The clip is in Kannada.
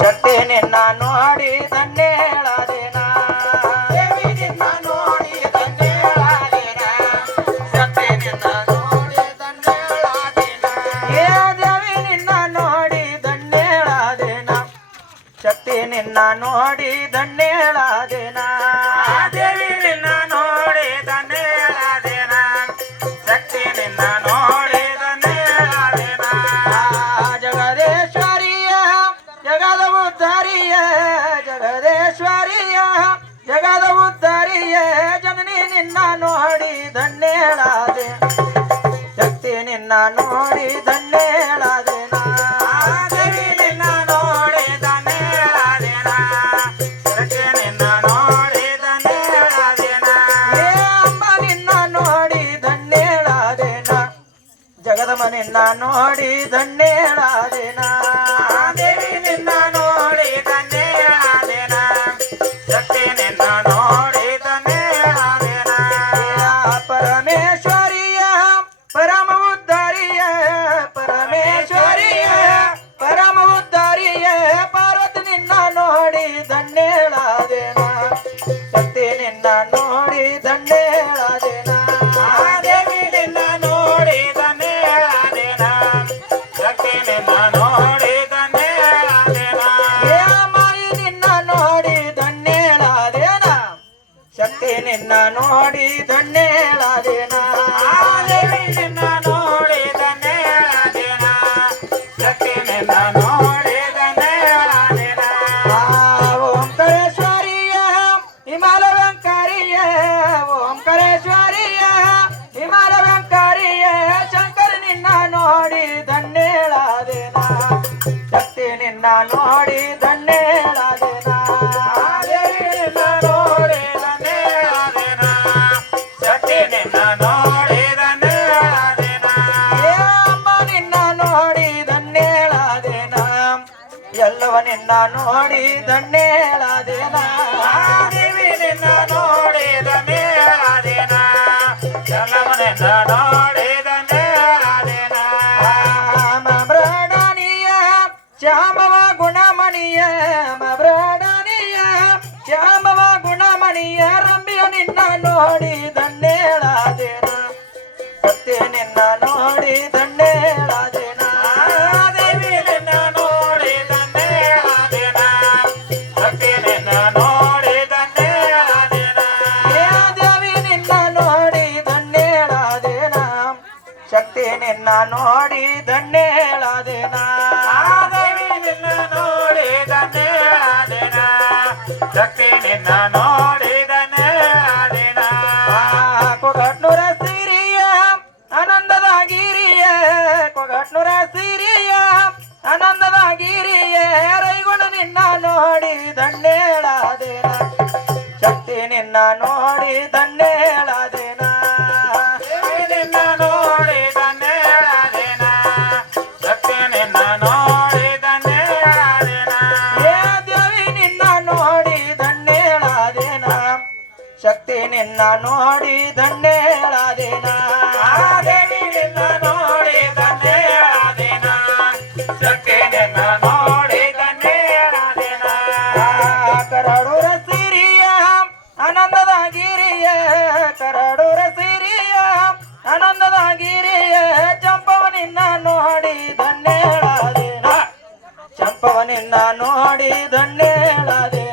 ಶಕ್ತಿ ನಿನ್ನ ನೋಡಿ ಧನ್ಯಳಾದೆನ ದೇವಿ ನಿನ್ನ ನೋಡಿ ಧನ್ಯಳಾದೆನ ಶಕ್ತಿ ನಿನ್ನ ನೋಡಿ ಧನ್ಯಳಾದೆನ ಏ ದೇವಿ ನಿನ್ನ ನೋಡಿ ಧನ್ಯಳಾದೆನ ಶಕ್ತಿ ನಿನ್ನ ನೋಡಿ ಧನ್ಯಳಾದೆನ ದೇವಿ ನಿನ್ನ ನೋಡಿ ಧನ್ಯಳಾದೆನ ಶಕ್ತಿ ನಿನ್ನ ನೋಡಿ ಧನ್ಯಳಾದೆನ ಜಗದೇಶ್ವರಿಯ ಜಗದ ಉದ್ಧಾರಿಯ ಜಗದೇಶ್ವರಿಯ ಜಗದ ಉದ್ಧಾರಿಯ ಜನನಿ ನಿನ್ನ ನೋಡಿ ಧನ್ಯಳಾದೆ ಶಕ್ತಿ ನಿನ್ನ ನೋಡಿ ಧನ್ಯಳಾದೆನ ದೇವಿ ನಿನ್ನ ನೋಡಿ ಧನ್ಯಳಾದೆನ ಶಕ್ತಿ ನಿನ್ನ ನೋಡಿ ಧನ್ಯಳಾದೆನ ಏ ಅಮ್ಮ ನಿನ್ನ ನೋಡಿ ಧನ್ಯಳಾದೆನ ಜಗದಮ್ಮ ನಿನ್ನ ನೋಡಿ ಧನ್ಯಳಾದೆನ ದೇವಿ ನಿನ್ನ ನೋಡಿ ಧನ್ಯಳಾದೆನ ಶಕ್ತಿ ನಿನ್ನ ನೋಡಿ ಧನ್ಯಳಾದೆನ ಪರಮೇಶ್ವರಿಯ ಪರಮ ಉದ್ಧಾರಿಯ ಪರಮೇಶ್ವರಿಯ ಪರಮ ಉದ್ಧಾರಿಯ ಪಾರ್ವತಿ ನಿನ್ನ ನೋಡಿ ಧನ್ಯಳಾದೆನ ಶಕ್ತಿ ನಿನ್ನ ನೋಡಿ ಧನ್ಯಳಾದೆನ ದೇವಿ ನಿನ್ನ ನೋಡಿ ಧನ್ಯಳಾದೆನ ಶಕ್ತಿ ನಿನ್ನ ನೋಡಿ ಧನ್ಯಳಾದೆನ ಏ ಮಾಯಿ ನಿನ್ನ ನೋಡಿ ಧನ್ಯಳಾದೆನ ಶಕ್ತಿ ನಿನ್ನ ನೋಡಿ ಧನ್ಯಳಾದೆನ ದೇವಿ ನಿನ್ನ ನೋಡಿ ಧನ್ಯಳಾದೆನ ಶಕ್ತಿ ನಿನ್ನ ನೋಡಿ ಧನ್ಯಳಾದೆನ ಓಂಕಾರೇಶ್ವರಿಯ ಹಿಮಾಲ ವೆಂಕಾರಿಯ ಓಂಕಾರೇಶ್ವರಿಯ ಹಿಮಾಲ ವೆಂಕಾರಿಯ ಶಂಕರ ನಿನ್ನ ನೋಡಿ ಧನ್ಯಳಾದೆನ ಶಕ್ತಿ ನಿನ್ನ ನೋಡಿ ಧನ್ಯಳಾದೆನ ದೇವಿ ನಿನ್ನ ನೋಡಿ ಧನ್ಯಳಾದೆನ ಶಕ್ತಿ ನಿನ್ನ ನೋಡಿ ಧನ್ಯಳಾದೆನ ಏ ಅಮ್ಮ ನಿನ್ನ ನೋಡಿ ಧನ್ಯಳಾದೆನ ಎಲ್ಲವ ನಿನ್ನ ನೋಡಿ ಧನ್ಯಳಾದೆನ ದೇವಿ ನಿನ್ನ ನೋಡಿ ಧನ್ಯಳಾದೆನ ಎಲ್ಲವ ನಿನ್ನ ನೋಡಿ ಧನ್ಯಳಾದೆನ ಮಬ್ರಡನಿಯ ಶ್ಯಾಮವ ಗುಣಮಣಿಯ ಮಬ್ರಡನಿಯ ಶ್ಯಾಮವ ಗುಣಮಣಿಯ ರಂಬಿಯ ನಿನ್ನ ನೋಡಿ ಧನ್ಯಳಾದೆನ ಸತ್ಯ ನಿನ್ನ ನೋಡಿ ಧನ್ಯಳಾದೆನ ದೇವಿ ನಿನ್ನ ನೋಡಿ ಧನ್ಯಳಾದೆನ ಸತ್ಯ ನಿನ್ನ ನೋಡಿ ಧನ್ಯಳಾದೆನ ಏ ದೇವಿ ನಿನ್ನ ನೋಡಿ ಧನ್ಯಳಾದೆನ ಶಕ್ತಿ ನಿನ್ನ ನೋಡಿ ಧನ್ಯಳಾದೆನ ದೇವಿ ನಿನ್ನ ನೋಡಿ ಧನ್ಯಳಾದೆನ ಶಕ್ತಿ ನಿನ್ನ ನೋಡಿ ಧನ್ಯಳಾದೆನ ಕೊಗಟ್ನೂರ ಸಿರಿಯ ಆನಂದದ ಗಿರಿಯ ಕೊಗಟ್ನೂರ ಸಿರಿಯ ಆನಂದದ ಗಿರಿಯ ರೈಗುಣ ನಿನ್ನ ನೋಡಿ ಧನ್ಯಳಾದೆನ ಶಕ್ತಿ ನಿನ್ನ ನೋಡಿ ಧನ್ಯಳಾದೆನ ದೇವಿ ನಿನ್ನ ನೋಡಿ ಧನ್ಯಳಾದೆನ ಶಕ್ತಿ ನಿನ್ನ ನೋಡಿ ಧನ್ಯಳಾದೆನ ಏ ದೇವಿ ನಿನ್ನ ನೋಡಿ ಧನ್ಯಳಾದೆನ ಶಕ್ತಿ ನಿನ್ನ ನೋಡಿ ಧನ್ಯಳಾದೆನ ದೇವಿ ನಿನ್ನ ನೋಡಿ ಧನ್ಯಳಾದೆನ ಶಕ್ತಿ ನಿನ್ನ ನೋಡಿ ಧನ್ಯಳಾದೆನ ಕರಡೂರ ಸಿರಿಯ ಆನಂದದ ಗಿರಿಯ ಕರಡೂರ ಸಿರಿಯ ಆನಂದದ ಗಿರಿಯ ಚಂಪವ ನಿನ್ನ ನೋಡಿ ಧನ್ಯಳಾದೆನ ಚಂಪವ ನಿನ್ನ ನೋಡಿ ಧನ್ಯಳಾದೆನ